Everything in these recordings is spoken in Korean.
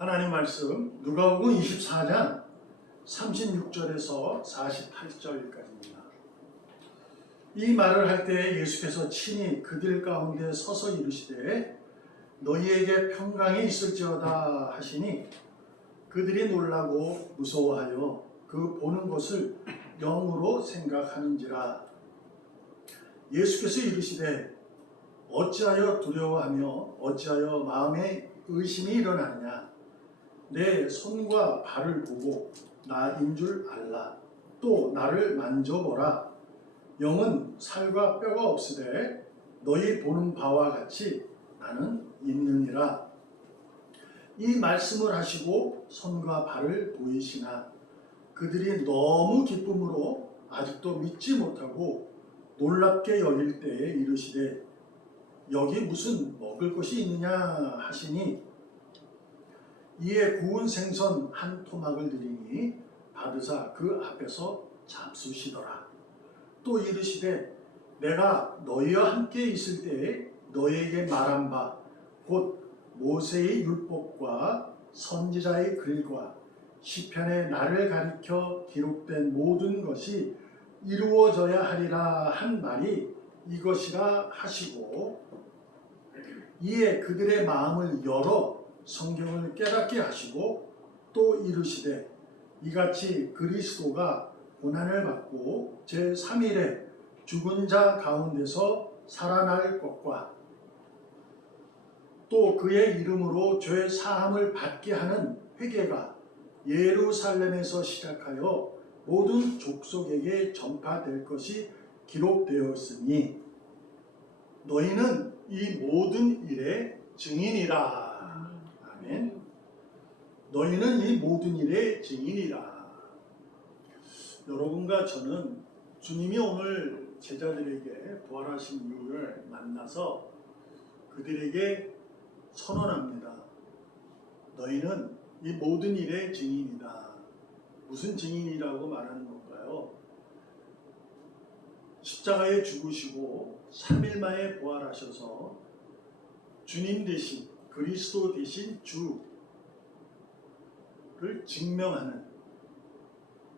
하나님 말씀 누가복음 24장 36절에서 48절까지입니다. 이 말을 할 때 예수께서 친히 그들 가운데 서서 이르시되 너희에게 평강이 있을지어다 하시니 그들이 놀라고 무서워하여 그 보는 것을 영으로 생각하는지라. 예수께서 이르시되 어찌하여 두려워하며 어찌하여 마음에 의심이 일어나느냐. 내 손과 발을 보고 나인 줄 알라. 또 나를 만져보라. 영은 살과 뼈가 없으되 너희 보는 바와 같이 나는 있느니라. 이 말씀을 하시고 손과 발을 보이시나 그들이 너무 기쁨으로 아직도 믿지 못하고 놀랍게 여길 때에 이르시되 여기 무슨 먹을 것이 있느냐 하시니 이에 구운 생선 한 토막을 드리니 받으사 그 앞에서 잡수시더라. 또 이르시되 내가 너희와 함께 있을 때에 너희에게 말한 바 곧 모세의 율법과 선지자의 글과 시편에 나를 가리켜 기록된 모든 것이 이루어져야 하리라 한 말이 이것이라 하시고 이에 그들의 마음을 열어 성경을 깨닫게 하시고 또 이르시되 이같이 그리스도가 고난을 받고 제3일에 죽은 자 가운데서 살아날 것과 또 그의 이름으로 죄 사함을 받게 하는 회개가 예루살렘에서 시작하여 모든 족속에게 전파될 것이 기록되었으니 너희는 이 모든 일의 증인이라. 아멘. 너희는 이 모든 일의 증인이라. 여러분과 저는 주님이 오늘 제자들에게 부활하신 이유를 만나서 그들에게 선언합니다. 너희는 이 모든 일의 증인이다. 무슨 증인이라고 말하는 건가요? 십자가에 죽으시고 3일 만에 부활하셔서 주님 대신 그리스도 대신 주를 증명하는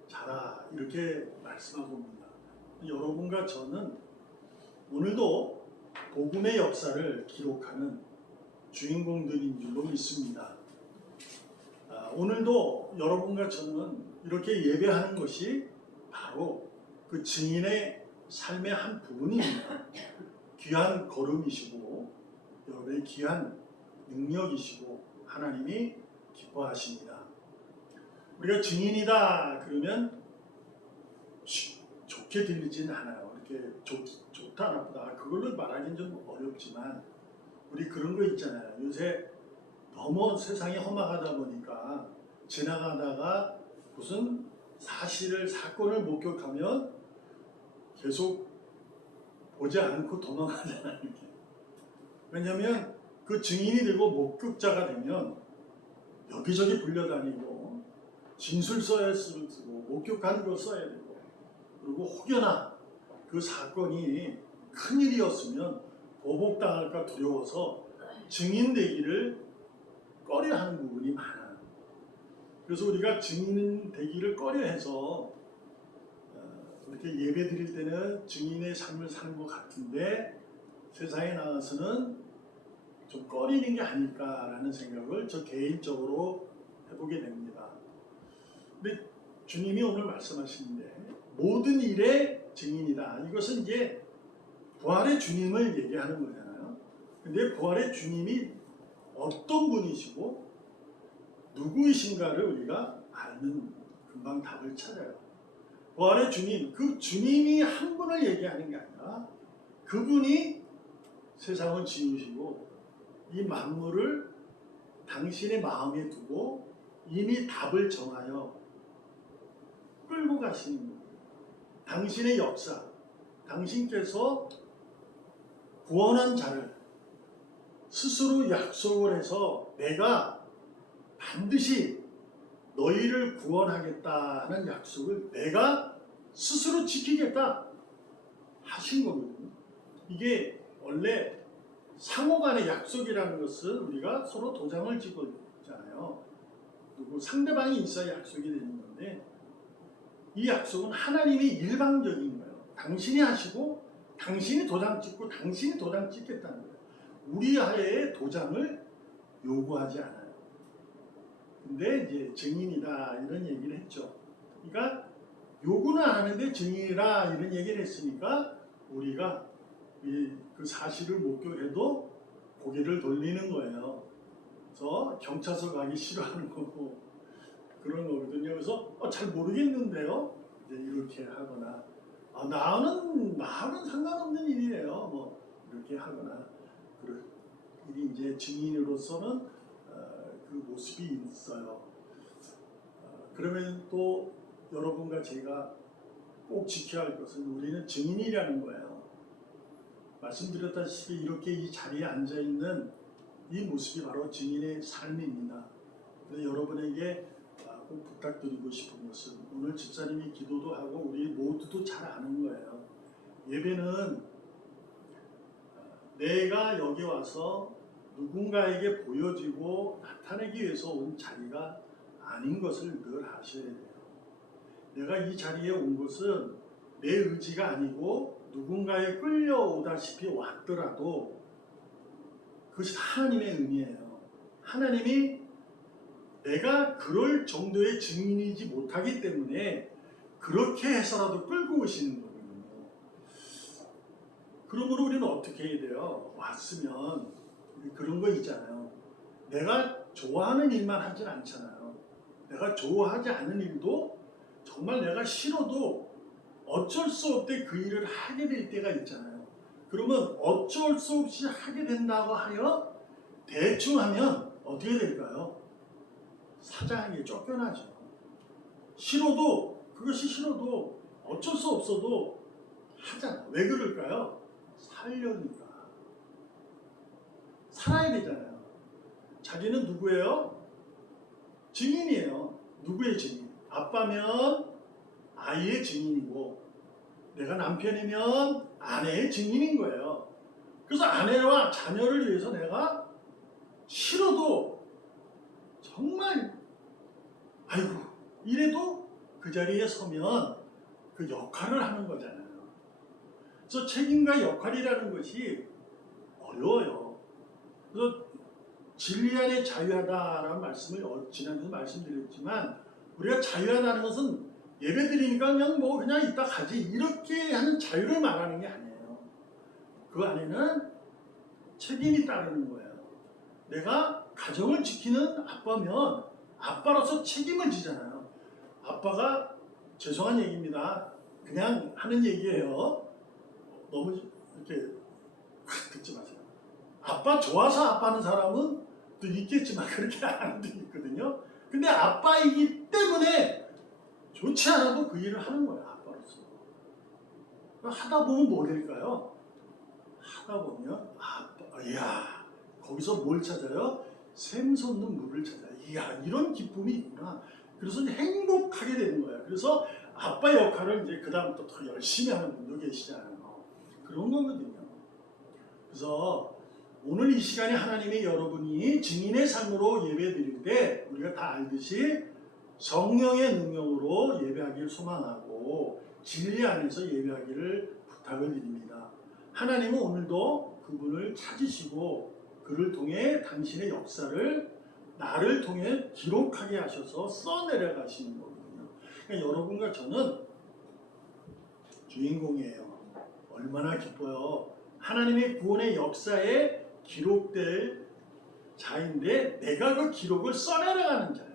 자라 이렇게 말씀하고 있습니다. 여러분과 저는 오늘도 복음의 역사를 기록하는 주인공들인 줄로 믿습니다. 오늘도 여러분과 저는 이렇게 예배하는 것이 바로 그 증인의 삶의 한 부분입니다. 귀한 걸음이시고 여러분의 귀한 능력이시고 하나님이 기뻐하십니다. 우리가 증인이다 그러면 좋게 들리지는 않아요. 이렇게 좋다 나쁘다 그걸로 말하기는 좀 어렵지만 우리 그런 거 있잖아요. 요새 너무 세상이 험악하다 보니까 지나가다가 무슨 사건을 목격하면 계속 보지 않고 도망가잖아요. 이렇게. 왜냐하면 그 증인이 되고 목격자가 되면 여기저기 불려다니고 진술서에 쓰고 목격한 거 써야 되고 그리고 혹여나 그 사건이 큰일이었으면 보복당할까 두려워서 증인되기를 꺼려하는 부분이 많아요. 그래서 우리가 증인되기를 꺼려해서 이렇게 예배 드릴 때는 증인의 삶을 사는 것 같은데 세상에 나가서는 좀 꺼리는 게 아닐까라는 생각을 저 개인적으로 해보게 됩니다. 근데 주님이 오늘 말씀하시는데 모든 일의 증인이다. 이것은 이제 부활의 주님을 얘기하는 거잖아요. 근데 부활의 주님이 어떤 분이시고 누구이신가를 우리가 알면 금방 답을 찾아요. 부활의 주님, 그 주님이 한 분을 얘기하는 게 아니라 그분이 세상을 지으시고 이 만물을 당신의 마음에 두고 이미 답을 정하여 끌고 가시는 거예요. 당신의 역사, 당신께서 구원한 자를 스스로 약속을 해서 내가 반드시 너희를 구원하겠다는 약속을 내가 스스로 지키겠다 하신 거거든요. 이게 원래 상호간의 약속이라는 것은 우리가 서로 도장을 찍고 있잖아요. 두고 상대방이 있어야 약속이 되는 건데 이 약속은 하나님이 일방적인 거예요. 당신이 하시고 당신이 도장 찍고 당신이 도장 찍겠다는 거예요. 우리 하에 도장을 요구하지 않아요. 근데 이제 증인이다 이런 얘기를 했죠. 그러니까 요구는 안 하는데 증인이라 이런 얘기를 했으니까 우리가 그 사실을 목격해도 고개를 돌리는 거예요. 그래서 경찰서 가기 싫어하는 거고 그런 거거든요. 그래서 잘 모르겠는데요. 이제 이렇게 하거나 나는 상관없는 일이에요. 뭐 이렇게 하거나 그 일이 이제 증인으로서는 그 모습이 있어요. 그러면 또 여러분과 제가 꼭 지켜야 할 것은 우리는 증인이라는 거예요. 말씀드렸다시피 이렇게 이 자리에 앉아 있는 이 모습이 바로 증인의 삶입니다. 그래서 여러분에게 꼭 부탁드리고 싶은 것은 오늘 집사님이 기도도 하고 우리 모두도 잘 아는 거예요. 예배는 내가 여기 와서 누군가에게 보여지고 나타내기 위해서 온 자리가 아닌 것을 늘 아셔야 돼요. 내가 이 자리에 온 것은 내 의지가 아니고 누군가에 끌려오다시피 왔더라도 그것이 하나님의 은혜예요. 하나님이 내가 그럴 정도의 증인이지 못하기 때문에 그렇게 해서라도 끌고 오시는 거거든요. 그러므로 우리는 어떻게 해야 돼요? 왔으면 그런 거 있잖아요. 내가 좋아하는 일만 하진 않잖아요. 내가 좋아하지 않은 일도 정말 내가 싫어도 어쩔 수 없게 그 일을 하게 될 때가 있잖아요. 그러면 어쩔 수 없이 하게 된다고 하여 대충 하면 어떻게 될까요? 사장에게 쫓겨나죠. 그것이 싫어도 어쩔 수 없어도 하잖아. 왜 그럴까요? 살려니까. 살아야 되잖아요. 자기는 누구예요? 증인이에요. 누구의 증인? 아빠면 아이의 증인이고 내가 남편이면 아내의 증인인 거예요. 그래서 아내와 자녀를 위해서 내가 싫어도 정말 이래도 그 자리에 서면 그 역할을 하는 거잖아요. 그래서 책임과 역할이라는 것이 어려워요. 그래서 진리 안에 자유하다라는 말씀을 지난주에 말씀드렸지만 우리가 자유하다는 것은 예배 드리니까 그냥 이따 가지 이렇게 하는 자유를 말하는 게 아니에요. 그 안에는 책임이 따르는 거예요. 내가 가정을 지키는 아빠면 아빠로서 책임을 지잖아요. 아빠가 죄송한 얘기입니다. 그냥 하는 얘기예요. 너무 이렇게 듣지 마세요. 아빠 좋아서 아빠는 사람은 또 있겠지만 그렇게 안 하는 데 있거든요. 근데 아빠이기 때문에 좋지 않아도 그 일을 하는 거예요. 아빠로서. 하다 보면 뭐 될까요? 하다 보면 이야 거기서 뭘 찾아요? 샘솟는 물을 찾아요. 이야 이런 기쁨이 있구나. 그래서 이제 행복하게 되는 거예요. 그래서 아빠 역할을 이제 그 다음부터 더 열심히 하는 분도 계시잖아요. 그런 거거든요. 그래서 오늘 이 시간에 하나님이 여러분이 증인의 삶으로 예배 드릴 때 우리가 다 알듯이 성령의 능력으로 예배하기를 소망하고 진리 안에서 예배하기를 부탁을 드립니다. 하나님은 오늘도 그분을 찾으시고 그를 통해 당신의 역사를 나를 통해 기록하게 하셔서 써내려가시는 거거든요. 그러니까 여러분과 저는 주인공이에요. 얼마나 기뻐요. 하나님의 구원의 역사에 기록될 자인데 내가 그 기록을 써내려가는 자예요.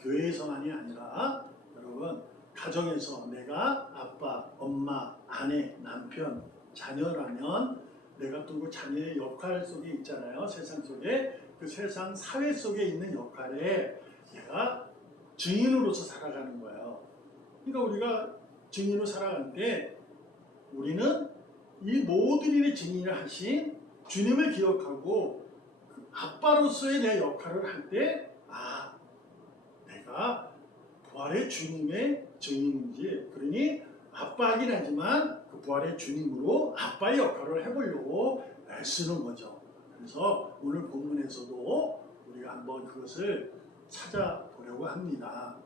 교회에서만이 아니라 여러분 가정에서 내가 아빠, 엄마, 아내, 남편, 자녀라면 내가 또 그 자녀의 역할 속에 있잖아요. 세상 속에 그 세상 사회 속에 있는 역할에 내가 증인으로서 살아가는 거예요. 그러니까 우리가 증인으로 살아갈 때 우리는 이 모든 일의 증인을 하신 주님을 기억하고 그 아빠로서의 내 역할을 할 때 내가 부활의 주님의 증인인지 그러니 아빠이긴 하지만 그 부활의 주님으로 아빠의 역할을 해보려고 애쓰는 거죠. 그래서 오늘 본문에서도 우리가 한번 그것을 찾아보려고 합니다.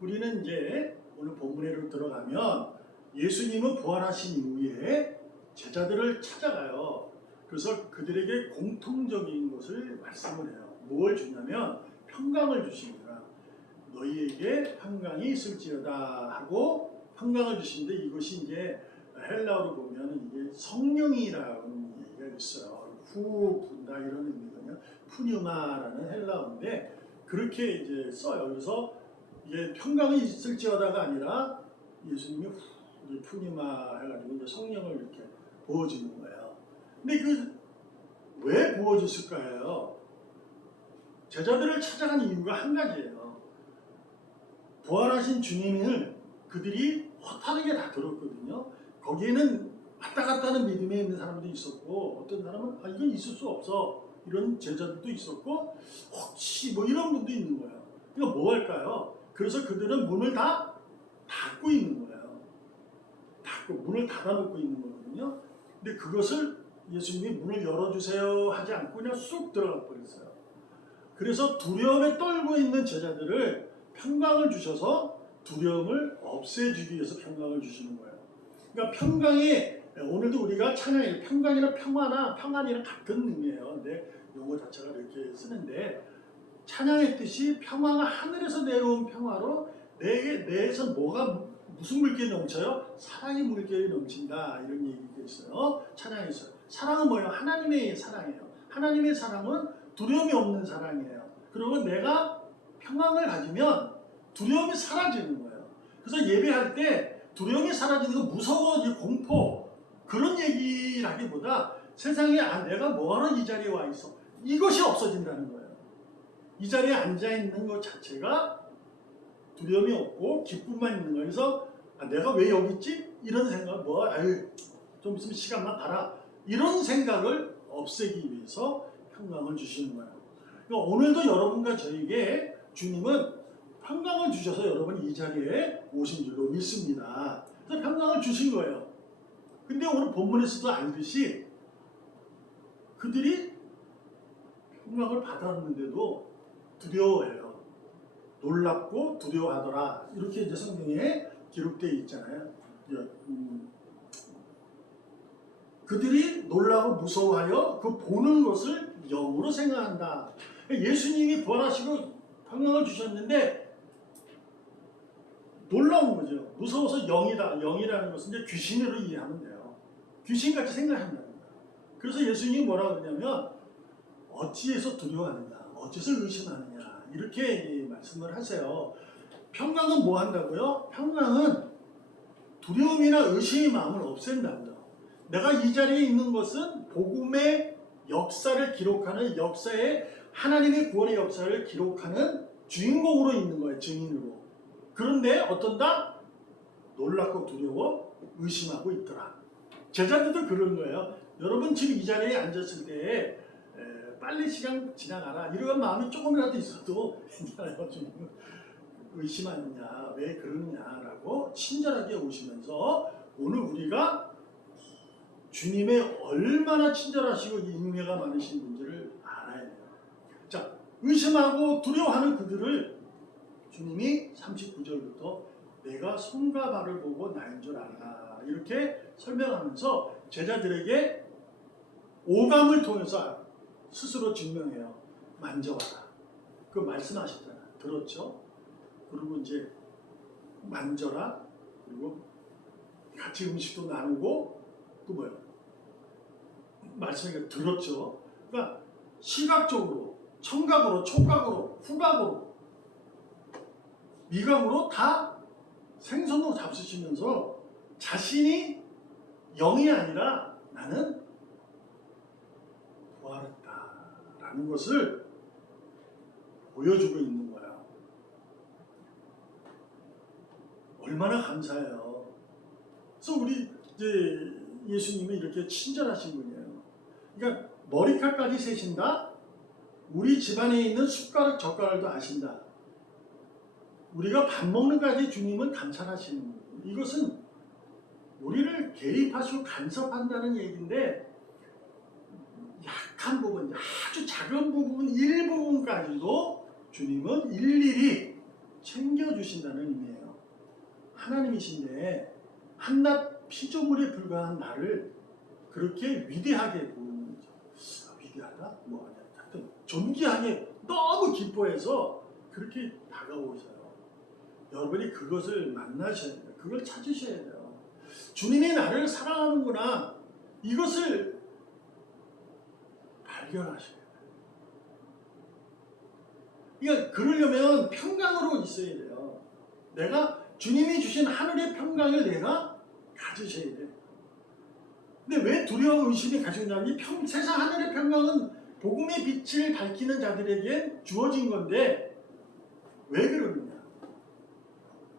우리는 이제 오늘 본문으로 들어가면 예수님은 부활하신 이후에 제자들을 찾아가요. 그래서 그들에게 공통적인 것을 말씀을 해요. 뭘 주냐면 평강을 주십니다. 너희에게 평강이 있을지어다 하고 평강을 주시는데, 이것이 이제 헬라어로 보면 이게 성령이라는 얘기가 있어요. 후 분다 이런 의미거든요. 푸뉴마라는 헬라어인데 그렇게 이제 써요. 그래서 이게 평강이 있을지어다가 아니라 예수님이 푸뉴마 해가지고 이제 성령을 이렇게 부어주는 거예요. 근데 그 왜 부어줬을까요? 제자들을 찾아간 이유가 한 가지예요. 부활하신 주님을 그들이 허탈하게 다 들었거든요. 거기에는 왔다 갔다 하는 믿음에 있는 사람도 있었고, 어떤 사람은 이건 있을 수 없어 이런 제자들도 있었고, 혹시 뭐 이런 분도 있는 거예요. 이거 뭐 할까요? 그래서 그들은 문을 다 닫고 있는 거예요. 문을 닫아놓고 있는 거거든요. 근데 그것을 예수님이 문을 열어주세요 하지 않고 그냥 쑥 들어가 버렸어요. 그래서 두려움에 떨고 있는 제자들을 평강을 주셔서 두려움을 없애주기 위해서 평강을 주시는 거예요. 그러니까 평강이, 오늘도 우리가 찬양에 평강이나 평화나 평안이랑 같은 의미예요. 근데 용어 자체가 이렇게 쓰는데, 찬양의 뜻이 평화가 하늘에서 내려온 평화로 내에서 무슨 물결이 넘쳐요? 사랑의 물결이 넘친다, 이런 얘기가 있어요. 찬양에서 사랑은 뭐예요? 하나님의 사랑이에요. 하나님의 사랑은 두려움이 없는 사랑이에요. 그리고 내가 평강을 가지면 두려움이 사라지는 거예요. 그래서 예배할 때 두려움이 사라지는 거, 무서워, 공포, 그런 얘기라기보다 세상에 내가 뭐하러 이 자리에 와 있어, 이것이 없어진다는 거예요. 이 자리에 앉아 있는 것 자체가 두려움이 없고 기쁨만 있는 거예요. 그래서 내가 왜 여기 있지? 이런 생각, 좀 있으면 시간만 가라, 이런 생각을 없애기 위해서 평강을 주시는 거예요. 그러니까 오늘도 여러분과 저에게 주님은 평강을 주셔서 여러분이 이 자리에 오신 줄로 믿습니다. 그래서 평강을 주신 거예요. 근데 오늘 본문에서도 알듯이 그들이 평강을 받았는데도 두려워해요. 놀랍고 두려워하더라, 이렇게 이제 성경에 기록되어 있잖아요. 그들이 놀라고 무서워하여 그 보는 것을 영으로 생각한다. 예수님이 부활하시고 평강을 주셨는데 놀라운 거죠. 무서워서 영이다. 영이라는 것은 이제 귀신으로 이해하면 돼요. 귀신같이 생각한답니다. 그래서 예수님이 뭐라고 그러냐면 어찌해서 두려워하느냐, 어찌해서 의심하느냐, 이렇게 말씀을 하세요. 평강은 뭐 한다고요? 평강은 두려움이나 의심의 마음을 없앤다고요. 내가 이 자리에 있는 것은 복음의 역사를 기록하는, 역사에 하나님의 구원의 역사를 기록하는 주인공으로 있는 거예요. 증인으로. 그런데 어떤다? 놀랍고 두려워 의심하고 있더라. 제자들도 그런 거예요. 여러분 지금 이 자리에 앉았을 때 빨리 시간 지나가라, 이런 마음이 조금이라도 있어도 주님은 의심하느냐, 왜 그러느냐라고 친절하게 오시면서 오늘 우리가 주님의 얼마나 친절하시고 인내가 많으신 분지를 알아야 돼요. 자, 의심하고 두려워하는 그들을 주님이 39절부터 내가 손과 발을 보고 나인 줄 알아, 이렇게 설명하면서 제자들에게 오감을 통해서 스스로 증명해요. 만져봐라. 그 말씀하셨잖아. 들었죠? 그리고 이제 만져라. 그리고 같이 음식도 나누고, 또 뭐예요? 말씀하니까 들었죠. 그러니까 시각적으로, 청각으로, 촉각으로, 후각으로, 미각으로 다 생선으로 잡수시면서 자신이 영이 아니라 나는 부활했다라는 것을 보여주고 있는 거예요. 얼마나 감사해요. 그래서 우리 이제 예수님이 이렇게 친절하신 분이에요. 그러니까 머리칼까지 세신다. 우리 집안에 있는 숟가락 젓가락도 아신다. 우리가 밥 먹는까지 주님은 감찰하시는 거예요. 이것은 우리를 개입하시고 간섭한다는 얘기인데, 약한 부분, 아주 작은 부분, 일부분까지도 주님은 일일이 챙겨주신다는 의미예요. 하나님이신데 한낱 피조물에 불과한 나를 그렇게 위대하게 보는 거죠. 위대하다? 뭐 아니야. 하여튼 존귀하게 너무 기뻐해서 그렇게 다가오셔요. 여러분이 그것을 만나셔야 돼요. 그걸 찾으셔야 돼요. 주님이 나를 사랑하는구나. 이것을 발견하셔야 돼요. 그러니까 그러려면 평강으로 있어야 돼요. 내가 주님이 주신 하늘의 평강을 내가 가지셔야 돼요. 근데 왜 두려움, 의심이 가져오냐면 세상 하늘의 평강은 복음의 빛을 밝히는 자들에게 주어진 건데 왜 그러느냐?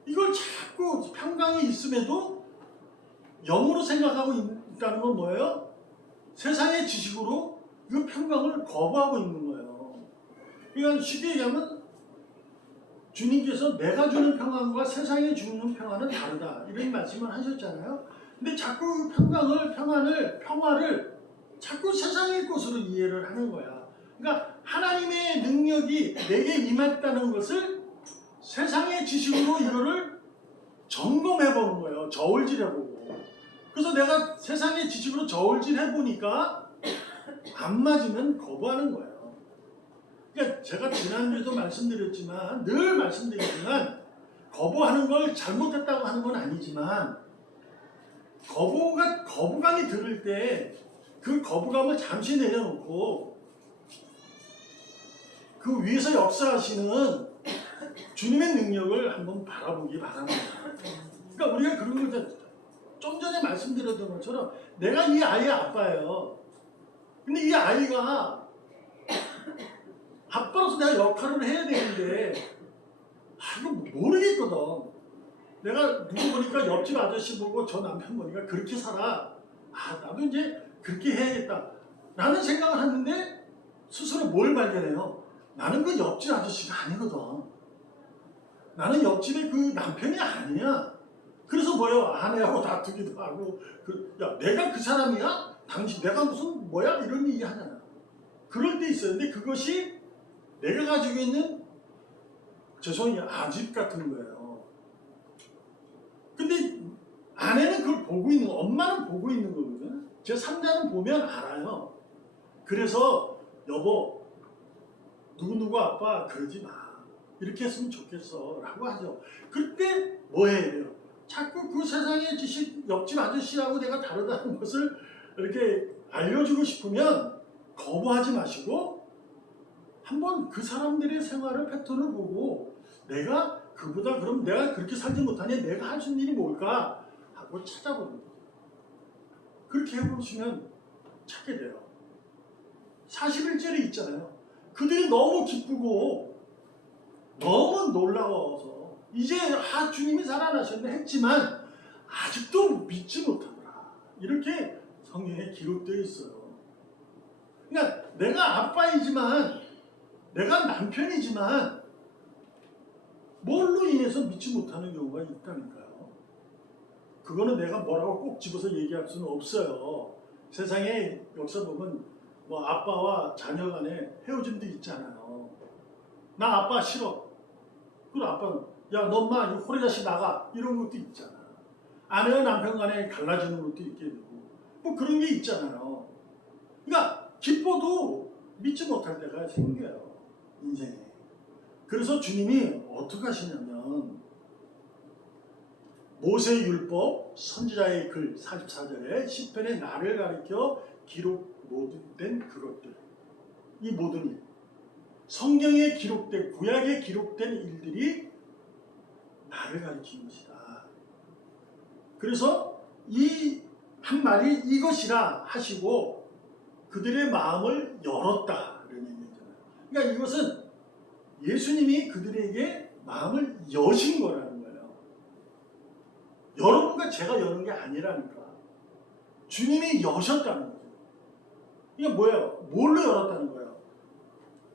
이걸 자꾸 평강이 있음에도 영으로 생각하고 있다는 건 뭐예요? 세상의 지식으로 이 평강을 거부하고 있는 거예요. 그러니까 쉽게 얘기하면 주님께서 내가 주는 평안과 세상이 주는 평안은 다르다. 이런 말씀을 하셨잖아요. 근데 자꾸 평화를 자꾸 세상의 것으로 이해를 하는 거야. 그러니까 하나님의 능력이 내게 임했다는 것을 세상의 지식으로 이거를 점검해 보는 거예요. 저울질해 보고. 그래서 내가 세상의 지식으로 저울질해 보니까 안 맞으면 거부하는 거예요. 그러니까 제가 지난주에도 말씀드렸지만 늘 말씀드리지만 거부하는 걸 잘못했다고 하는 건 아니지만 거부감이 들을 때 그 거부감을 잠시 내려놓고 그 위에서 역사하시는 주님의 능력을 한번 바라보기 바랍니다. 그러니까 우리가 그런 걸 좀 전에 말씀드렸던 것처럼 내가 이 아이의 아빠예요. 근데 이 아이가 아빠로서 내가 역할을 해야 되는데 이거 모르겠거든. 내가 누구 보니까 옆집 아저씨 보고 저 남편 보니까 그렇게 살아. 나도 이제 그렇게 해야겠다. 라는 생각을 하는데 스스로 뭘 발견해요? 나는 그 옆집 아저씨가 아니거든. 나는 옆집의 그 남편이 아니야. 그래서 뭐예요? 아내하고 다투기도 하고 야 내가 그 사람이야? 당신 내가 무슨 뭐야? 이런 얘기 하잖아. 그럴 때 있어요. 근데 그것이 내가 가지고 있는 아집 같은 거예요. 근데 아내는 그걸 보고 있는 거, 엄마는 보고 있는 거거든. 제 3자는 보면 알아요. 그래서 여보 누구누구 아빠 그러지 마. 이렇게 했으면 좋겠어 라고 하죠. 그때 뭐 해야 돼요? 자꾸 그 세상의 지식 옆집 아저씨하고 내가 다르다는 것을 이렇게 알려주고 싶으면 거부하지 마시고 한번 그 사람들의 생활을 패턴을 보고 내가 그보다 그럼 내가 그렇게 살지 못하니 내가 할 수 있는 일이 뭘까 하고 찾아보는 거예요. 그렇게 해보시면 찾게 돼요. 41절에 있잖아요. 그들이 너무 기쁘고 너무 놀라워서 이제 주님이 살아나셨네 했지만 아직도 믿지 못하더라. 이렇게 성경에 기록되어 있어요. 그러니까 내가 아빠이지만 내가 남편이지만 뭘로 인해서 믿지 못하는 경우가 있다니까요. 그거는 내가 뭐라고 꼭 집어서 얘기할 수는 없어요. 세상의 역사 보면 뭐 아빠와 자녀 간에 헤어짐도 있잖아요. 나 아빠 싫어. 그리고 아빠는 야 너 엄마 호래자식 나가 이런 것도 있잖아. 아내와 남편 간에 갈라지는 것도 있게 되고 뭐 그런 게 있잖아요. 그러니까 기뻐도 믿지 못할 때가 생겨요. 인생에. 그래서 주님이 어떻게 하시냐면 모세의 율법, 선지자의 글 44절에 시편에 나를 가리켜 기록된 그것들, 이 모든 일, 성경에 기록된 구약에 기록된 일들이 나를 가리키는 것이다. 그래서 이 한 말이 이것이라 하시고 그들의 마음을 열었다 이런 얘기잖아요. 그러니까 이것은 예수님이 그들에게 마음을 여신 거라는 거예요. 여러분과 제가 여는 게 아니라니까. 주님이 여셨다는 거죠. 이게 뭐예요? 뭘로 열었다는 거예요?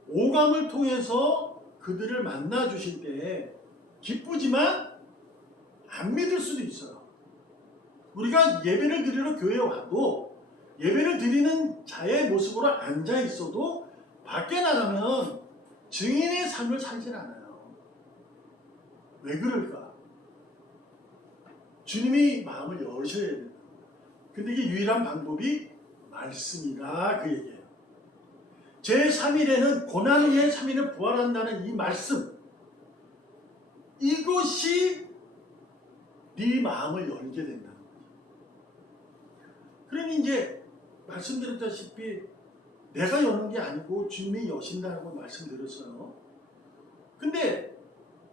오감을 통해서 그들을 만나 주실 때 기쁘지만 안 믿을 수도 있어요. 우리가 예배를 드리러 교회에 와도 예배를 드리는 자의 모습으로 앉아 있어도 밖에 나가면 증인의 삶을 살진 않아요. 왜 그럴까? 주님이 마음을 여셔야 돼요. 근데 이게 유일한 방법이 말씀이다, 그 얘기예요. 제3일에는 고난 후에 3일을 부활한다는 이 말씀, 이것이 네 마음을 열게 된다는 거죠. 그러니 이제 말씀드렸다시피 내가 여는 게 아니고 주님이 여신다고 말씀드렸어요. 근데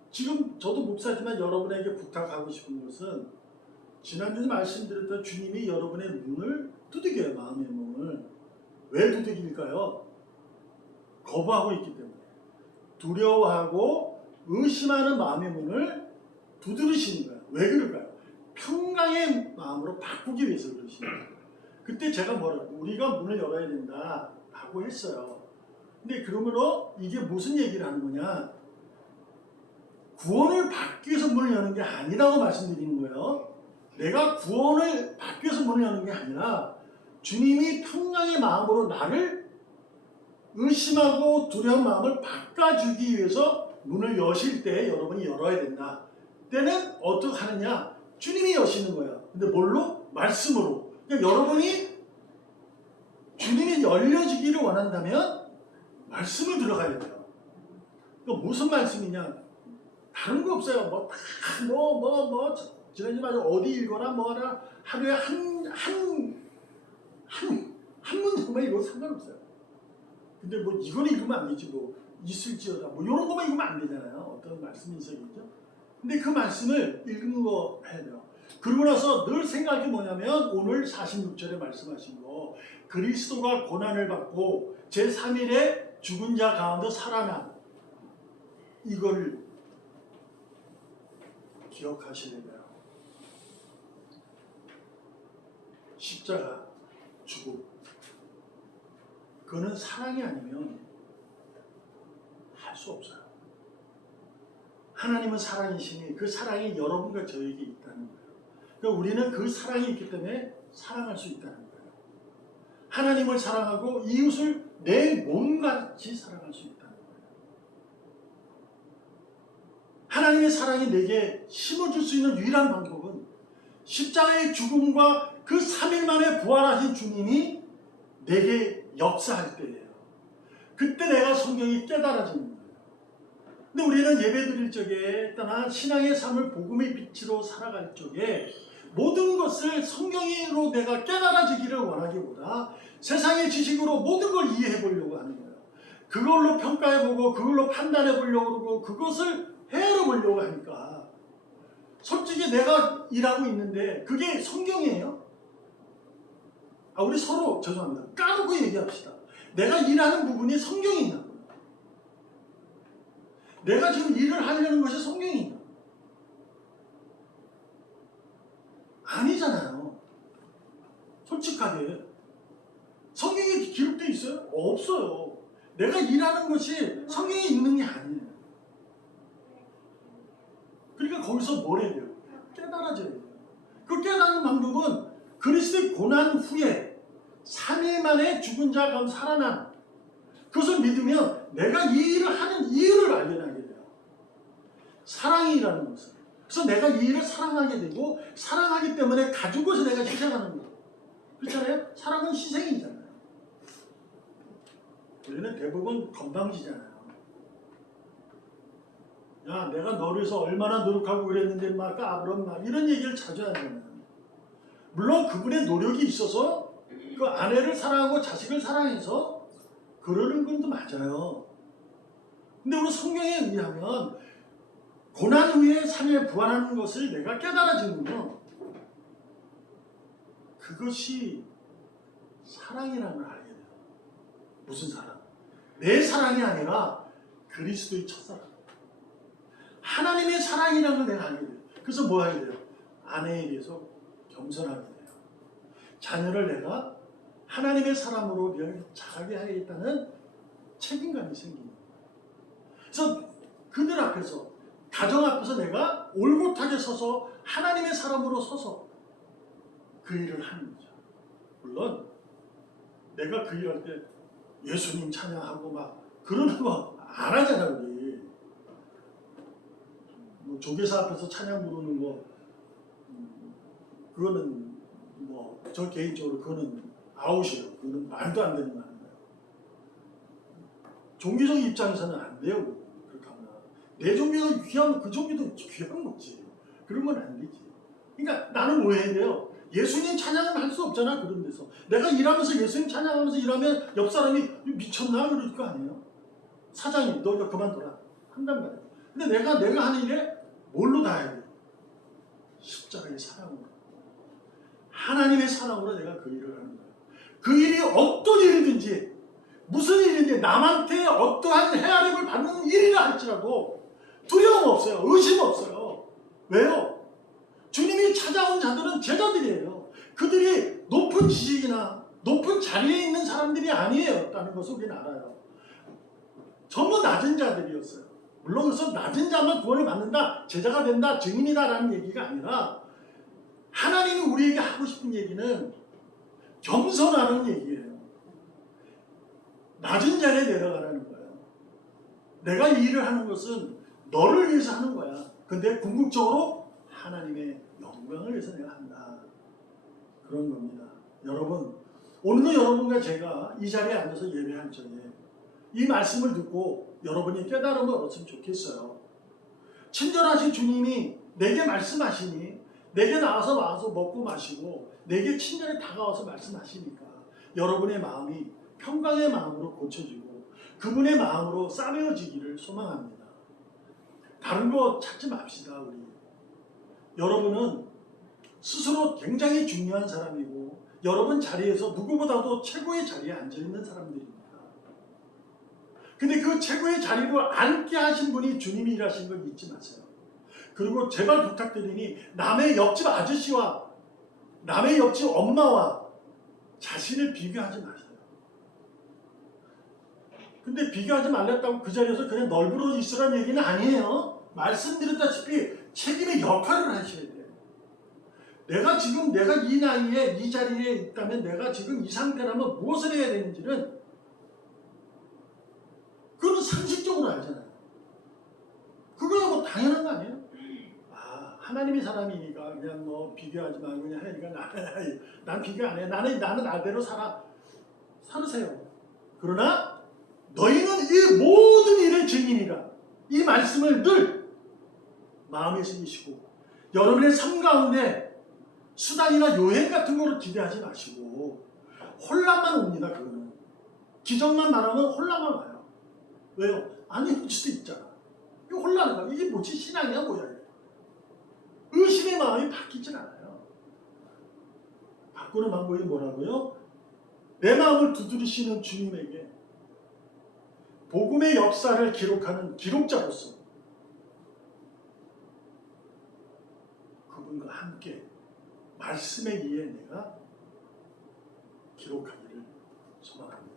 지금 저도 목사지만 여러분에게 부탁하고 싶은 것은 지난주에 말씀드렸던 주님이 여러분의 문을 두들겨요. 마음의 문을. 왜 두들길까요? 거부하고 있기 때문에. 두려워하고 의심하는 마음의 문을 두드리시는 거예요. 왜 그럴까요? 평강의 마음으로 바꾸기 위해서 그러시는 거예요. 그때 제가 우리가 문을 열어야 된다 라고 했어요. 근데 그러므로 이게 무슨 얘기를 하는 거냐? 구원을 받기 위해서 문을 여는 게 아니라고 말씀드리는 거예요. 내가 구원을 받기 위해서 문을 여는 게 아니라 주님이 평강의 마음으로 나를 의심하고 두려운 마음을 바꿔주기 위해서 문을 여실 때 여러분이 열어야 된다. 때는 어떻게 하느냐? 주님이 여시는 거예요. 근데 뭘로? 말씀으로. 그러니까 여러분이 주님이 열려지기를 원한다면 말씀을 들어가야 돼요. 그러니까 무슨 말씀이냐? 다른 거 없어요. 지난주 말에 어디 읽거나 뭐하나 하루에 한 문장만 읽어도 상관없어요. 근데 뭐 이거는 읽으면 안 되지 뭐 있을지어다 뭐 이런 거만 읽으면 안 되잖아요. 어떤 말씀이 있어야겠죠. 근데 그 말씀을 읽는 거 해야 돼요. 그러고 나서 늘 생각이 뭐냐면 오늘 46절에 말씀하신 거 그리스도가 고난을 받고 제3일에 죽은 자 가운데 살아난 이걸 기억하셔야 돼요. 십자가 죽음 그거는 사랑이 아니면 할 수 없어요. 하나님은 사랑이시니 그 사랑이 여러분과 저에게 있다는 거예요. 그러니까 우리는 그 사랑이 있기 때문에 사랑할 수 있다는 거예요. 하나님을 사랑하고 이웃을 내 몸같이 사랑할 수 있다는 거예요. 하나님의 사랑이 내게 심어줄 수 있는 유일한 방법은 십자가의 죽음과 그 3일 만에 부활하신 주님이 내게 역사할 때예요. 그때 내가 성경이 깨달아지는 거예요. 근데 우리는 예배드릴 적에 떠나 신앙의 삶을 복음의 빛으로 살아갈 적에 모든 것을 성경으로 내가 깨달아지기를 원하기보다 세상의 지식으로 모든 걸 이해해 보려고 하는 거예요. 그걸로 평가해 보고 그걸로 판단해 보려고 그러고 그것을 헤아려 보려고 하니까 솔직히 내가 일하고 있는데 그게 성경이에요? 우리 서로 죄송합니다. 까놓고 얘기합시다. 내가 일하는 부분이 성경이 있냐고요. 내가 지금 일을 하려는 것이 성경이 있냐고요. 아니잖아요. 솔직하게. 성경에 기록되어 있어요? 없어요. 내가 일하는 것이 성경에 있는 게 아니에요. 그러니까 거기서 뭘 해야 돼요? 깨달아져야 돼요. 그 깨닫는 방법은 그리스도의 고난 후에 3일 만에 죽은 자 가운데 살아난 그것을 믿으면 내가 이 일을 하는 이유를 발견하게 돼요. 사랑이라는 것을. 그래서 내가 이 일을 사랑하게 되고 사랑하기 때문에 가진 것을 내가 희생하는 거예요. 그렇잖아요? 사랑은 희생이잖아요. 우리는 대부분 건방지잖아요. 야, 내가 너를 위해서 얼마나 노력하고 그랬는데 막 까불어 막 이런 얘기를 자주 하잖아요. 물론 그분의 노력이 있어서 그 아내를 사랑하고 자식을 사랑해서 그러는 건 맞아요. 근데 우리 성경에 의하면 고난 후에 3일에 부활하는 것을 내가 깨달아지면요. 그것이 사랑이라는 걸 알게 돼요. 무슨 사랑? 내 사랑이 아니라 그리스도의 첫사랑. 하나님의 사랑이라는 걸 내가 알게 돼요. 그래서 뭐 하게 돼요? 아내에 대해서 겸손하게 돼요. 자녀를 내가 하나님의 사람으로 내가 자라게 하겠다는 책임감이 생깁니다. 그래서 그들 앞에서 가정 앞에서 내가 올곧하게 서서 하나님의 사람으로 서서 그 일을 하는 거죠. 물론 내가 그 일할 때 예수님 찬양하고 막 그러는 거 안 하잖아 우리. 뭐 조계사 앞에서 찬양 부르는 거 그거는 뭐 저 개인적으로 그거는 아웃이에요. 그거는 말도 안 되는 말이에요. 종교적 입장에서는 안 돼요. 그렇게 하면 내 종교가 귀하면 그 종교도 귀한 거지. 그러면 안 되지. 그러니까 나는 뭐 해야 돼요? 예수님 찬양은 할 수 없잖아. 그런 데서 내가 일하면서 예수님 찬양하면서 일하면 옆 사람이 미쳤나 그럴 거 아니에요. 사장이 너 이거 그만둬라 한단 말이에요. 근데 내가 하는 일에 뭘로 다 해야 돼? 십자가의 사랑으로, 하나님의 사랑으로 내가 그 일을 하는 거예요. 그 일이 어떤 일이든지 무슨 일인지 남한테 어떠한 헤아림을 받는 일이라 할지라도 두려움 없어요. 의심 없어요. 왜요? 주님이 찾아온 자들은 제자들이에요. 그들이 높은 지식이나 높은 자리에 있는 사람들이 아니에요. 라는 것을 우리는 알아요. 전부 낮은 자들이었어요. 물론 그래서 낮은 자만 구원을 받는다, 제자가 된다, 증인이다 라는 얘기가 아니라 하나님이 우리에게 하고 싶은 얘기는 겸손하는 얘기예요. 낮은 자리에 내려가라는 거예요. 내가 이 일을 하는 것은 너를 위해서 하는 거야. 근데 궁극적으로 하나님의 영광을 위해서 내가 한다. 그런 겁니다. 여러분, 오늘도 여러분과 제가 이 자리에 앉아서 예배할 적에 이 말씀을 듣고 여러분이 깨달음을 얻었으면 좋겠어요. 친절하신 주님이 내게 말씀하시니 내게 나와서 먹고 마시고 내게 친절히 다가와서 말씀하시니까 여러분의 마음이 평강의 마음으로 고쳐지고 그분의 마음으로 싸매어지기를 소망합니다. 다른 거 찾지 맙시다. 우리 여러분은 스스로 굉장히 중요한 사람이고 여러분 자리에서 누구보다도 최고의 자리에 앉아있는 사람들입니다. 근데 그 최고의 자리로 앉게 하신 분이 주님이 일하신 걸 잊지 마세요. 그리고 제발 부탁드리니 남의 옆집 아저씨와 남의 옆집 엄마와 자신을 비교하지 마세요. 근데 비교하지 말랬다고 그 자리에서 그냥 널브러져 있으라는 얘기는 아니에요. 말씀드렸다시피 책임의 역할을 하셔야 돼요. 내가 이 나이에 이 자리에 있다면 내가 지금 이 상태라면 무엇을 해야 되는지는 그건 상식적으로 알잖아요. 그거야 뭐 당연한 거 아니에요? 아, 하나님의 사람이니까 그냥 뭐 비교하지 말고 그냥 하니까 난 비교 안 해. 나는 나대로 살으세요. 그러나 너희는 이 모든 일의 증인이라. 이 말씀을 늘 마음에 새기시고 여러분의 삶 가운데 수단이나 요행 같은 거를 기대하지 마시고 혼란만 옵니다. 그거는 기적만 말하면 혼란만 와요. 왜요? 아닐 수도 있잖아. 이 혼란은 이게 뭐지? 신앙이야 뭐야? 의심의 마음이 바뀌질 않아요. 바꾸는 방법이 뭐라고요? 내 마음을 두드리시는 주님에게 복음의 역사를 기록하는 기록자로서 그분과 함께 말씀에 의해 내가 기록하기를 소망합니다.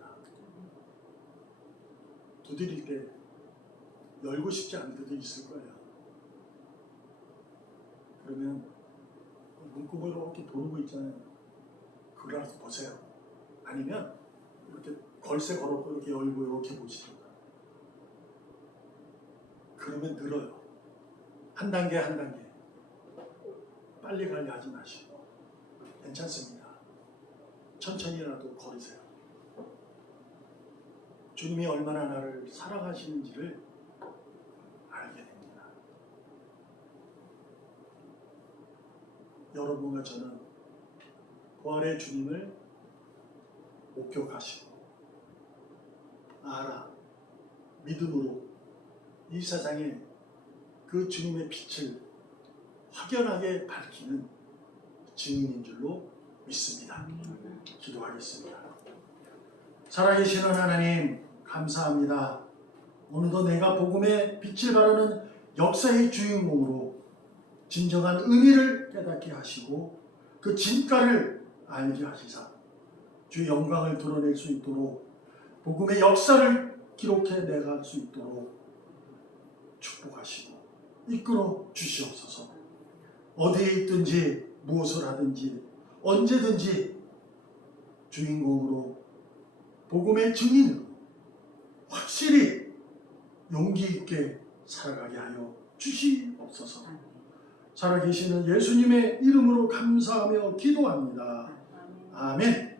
두드릴 때 열고 싶지 않은 데도 있을 거예요. 그러면 문구멍 이렇게 도는 거 있잖아요. 그걸 알아서 보세요. 아니면 이렇게 걸쇠 걸어놓고 이렇게 열고 이렇게 보시든가. 그러면 늘어요. 한 단계 한 단계. 빨리 가려 하지 마시고 괜찮습니다. 천천히라도 걸으세요. 주님이 얼마나 나를 사랑하시는지를 알게 됩니다. 여러분과 저는 부활의 주님을 목격하시고 알아 믿음으로 이 세상에 그 주님의 빛을 확연하게 밝히는 증인인 줄로 믿습니다. 기도하겠습니다. 살아계시는 하나님 감사합니다. 오늘도 내가 복음의 빛을 바라는 역사의 주인공으로 진정한 의미를 깨닫게 하시고 그 진가를 알게 하시사 주의 영광을 드러낼 수 있도록 복음의 역사를 기록해 내갈 수 있도록 축복하시고 이끌어 주시옵소서. 어디에 있든지 무엇을 하든지 언제든지 주인공으로 복음의 증인으로 확실히 용기 있게 살아가게 하여 주시옵소서. 살아계시는 예수님의 이름으로 감사하며 기도합니다. 아멘.